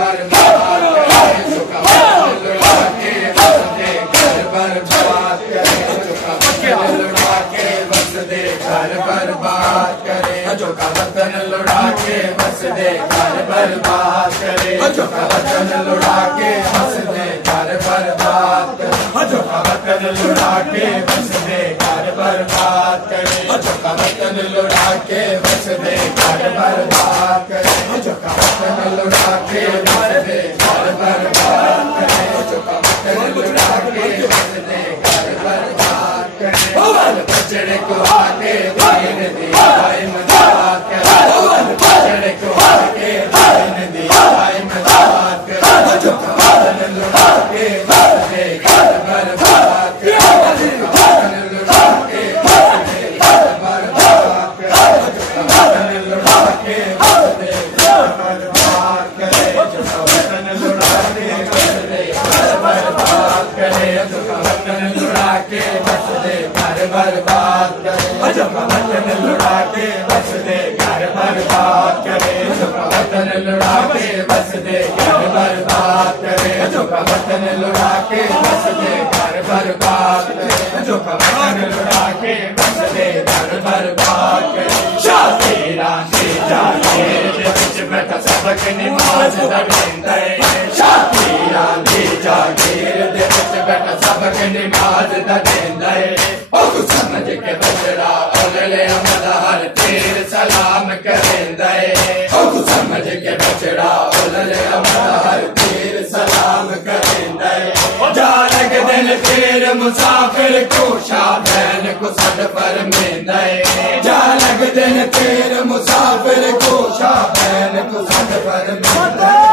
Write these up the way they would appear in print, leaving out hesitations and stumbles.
बर्बाद करे, झुका वतन लुटा के बस दे घर बर्बाद करे, झुका वतन लुटा के बस दे घर बर्बाद करे, झुका वतन लुटा के बस दे घर बर्बाद करे, झुका वतन लुटा के बस दे घर बर्बाद करे, झुका वतन लुटा के बस दे घर बर्बाद करे, झुका वतन लुटा के बस दे घर बर्बाद करे, झुका वतन लुटा के बस दे घर बर्बाद करे, झुका वतन लुटा के बस दे घर बर्बाद करे, बचड़े को आके दीन दिया इमदाद करे, बचड़े को आके दीन दिया इमदाद करे, झुका वतन लुटा के बस दे घर बर्बाद करे, झुका वतन लुटा के बस दे घर बर्बाद करे, झुका वतन लुटा के बस दे घर बर्बाद करे, झुका वतन लुटा के बस दे घर बर्बाद करे, झुका वतन लुटा के बस दे घर बर्बाद करे, झुका वतन लुटा के बस दे घर बर्बाद करे, झुका वतन लुटा के बस दे घर बर्बाद करे, झुका वतन लुटा के बस दे घर बर्बाद करे, झुका वतन लुटा के बस दे घर बर्बाद करे, शादी रांधी जागीर दे विच बैठा सबक नमाज दा देंदा है, शादी रांधी जागीर दे विच बैठा सबक नमाज दा देंदा है, ओ तू समझ के बचड़ा ओले अमल हर तीर सलाम करेंदा है, ओ तू समझ के बचड़ा ओले अमल हर तीर सलाम करेंदा है, जा लग दिन फिर मुसाफिर को शाबैन को सद फरमेंदा है, जा लग दिन फिर मुसाफिर को शाबैन को सद फरमेंदा है,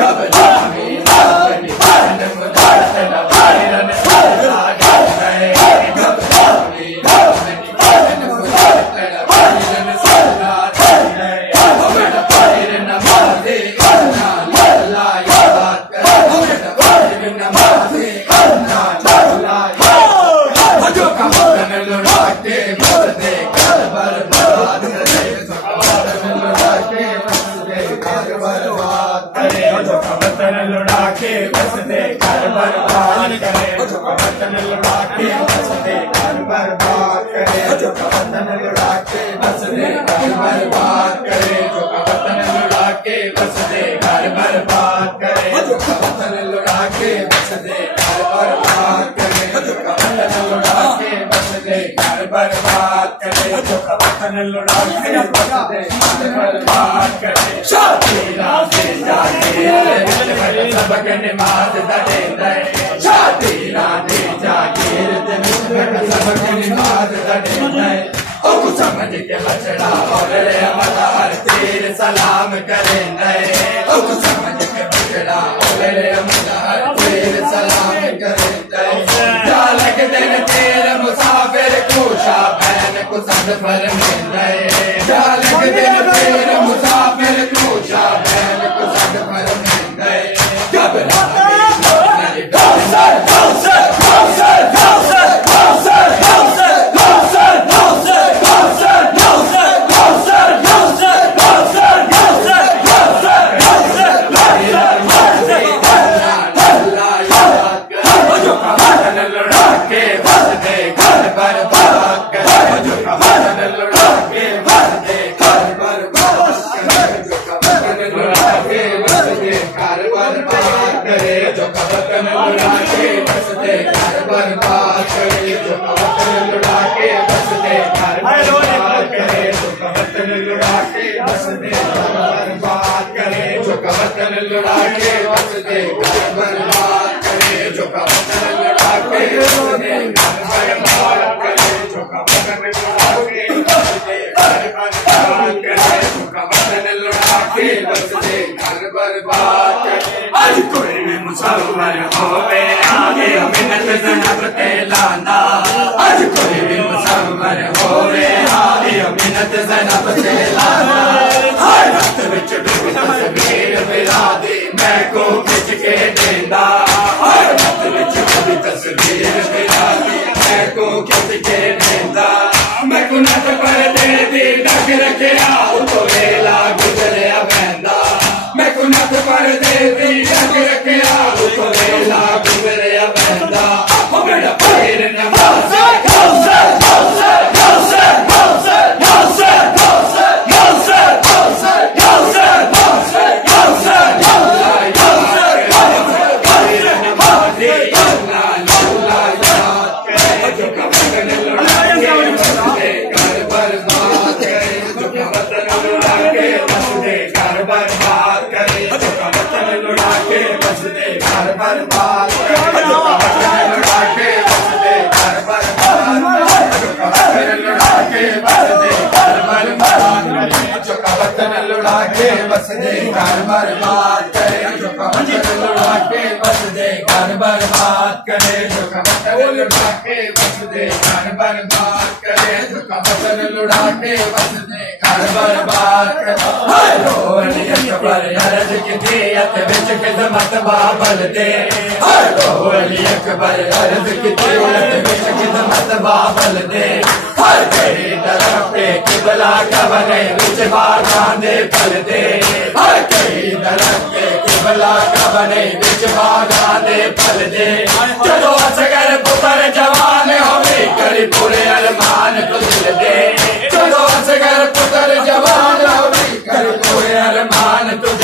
कब जामी अपनी जान मुदाखल वायरन सदा करता है, कब जामी अपनी जान मुदाखल वायरन सदा करता है, मेरा फायर नमाज़े करना अल्लाह याद करे, मेरा फायर नमाज़े करना अल्लाह याद करे, झुका वतन लुटा के बस दे घर बर्बाद करे, झुका वतन लुटा के बस दे घर बर्बाद करे, झुका वतन लुटा के बस दे घर बर्बाद करे, झुका वतन लुटा के बस दे घर बर्बाद करे, झुका वतन लुटा के बस दे घर बर्बाद करे, झुका वतन लुटा के बस दे घर बर्बाद करे, झुका वतन लुटा के बस दे घर बर्बाद करे, झुका वतन लुटा के बस दे घर बर्बाद करे, झुका वतन लुटा के बस दे घर बर्बाद करे, शादी रांधी जागीर दे विच सबक नमाज दा देंदा है, शादी रांधी जागीर दे विच सबक नमाज दा देंदा है, ओ तू समझ के बचड़ा ओले अमल हर तीर सलाम करेंदा है, ओ तू समझ के बचड़ा ओले अमल हर तीर सलाम करेंदा है, जा लग दिन तेर मुसाफिर को शाबैन को सद फरमेंदा है, जा लग दिन तेर मुसाफिर को शाबैन को सद फरमेंदा है, घबरा नहीं कौसर कौसर कौसर कौसर कौसर कौसर कौसर कौसर कौसर कौसर कौसर कौसर कौसर कौसर कौसर कौसर अल्लाह याद करे, झुका वतन लुटा के बस दे घर बर्बाद करे, झुका वतन लुटा के बस दे घर बर्बाद करे, झुका वतन लुटा के बस दे घर बर्बाद करे, झुका वतन लुटा के बस दे घर बर्बाद करे, झुका वतन लुटा के बस दे घर बर्बाद करे, झुका वतन लुटा के बस दे घर बर्बाद करे, झुका वतन लुटा के बस दे घर बर्बाद करे, झुका वतन लुटा के बस दे घर बर्बाद करे, झुका वतन लुटा के बस दे घर बर्बाद करे, झुका वतन लुटा के बस दे घर बर्बाद करे, आज कोई भी मुसलमान होवे आगे मिन्नत ज़नब ते लांदा, आज कोई भी मुसलमान होवे आगे मिन्नत ज़नब ते लांदा, हर वक्त विच बीबी तस्वीर मिला दी मैं को खिच के देंदा, हर वक्त विच बीबी तस्वीर मिला दी मैं को खिच के देंदा, मैं को नत पर दे दी ढक रखिया तो वेला गुजरिया बहंदा, मैं को नत पर दे दी रख रखिया उस वेला बिगड़िया बहंदा ओ मेरा पीर नवाज लुड़ा के बस दे घर बर्बाद करे जो वतन लुड़ा के बस दे घर बर्बाद करे जो वतन लुड़ा के बस दे घर बर्बाद करे जो वतन लुड़ा के बस दे घर बर्बाद करे रोलियत पर अर्ज की अत विच खिदमत बाबल दे रोलियत पर अर्ज की अत विच खिदमत बाबल दे तेरी तरफ पे किबला का बने विच बागान दे फल दे तेरी तरफ पे किबला का बने विच बागान दे फल दे चलो असगर पुत्र जवान होवे करी पूरे अरमान तो दिल दे चलो असगर पुत्र जवान होवे करी पूरे अरमान तो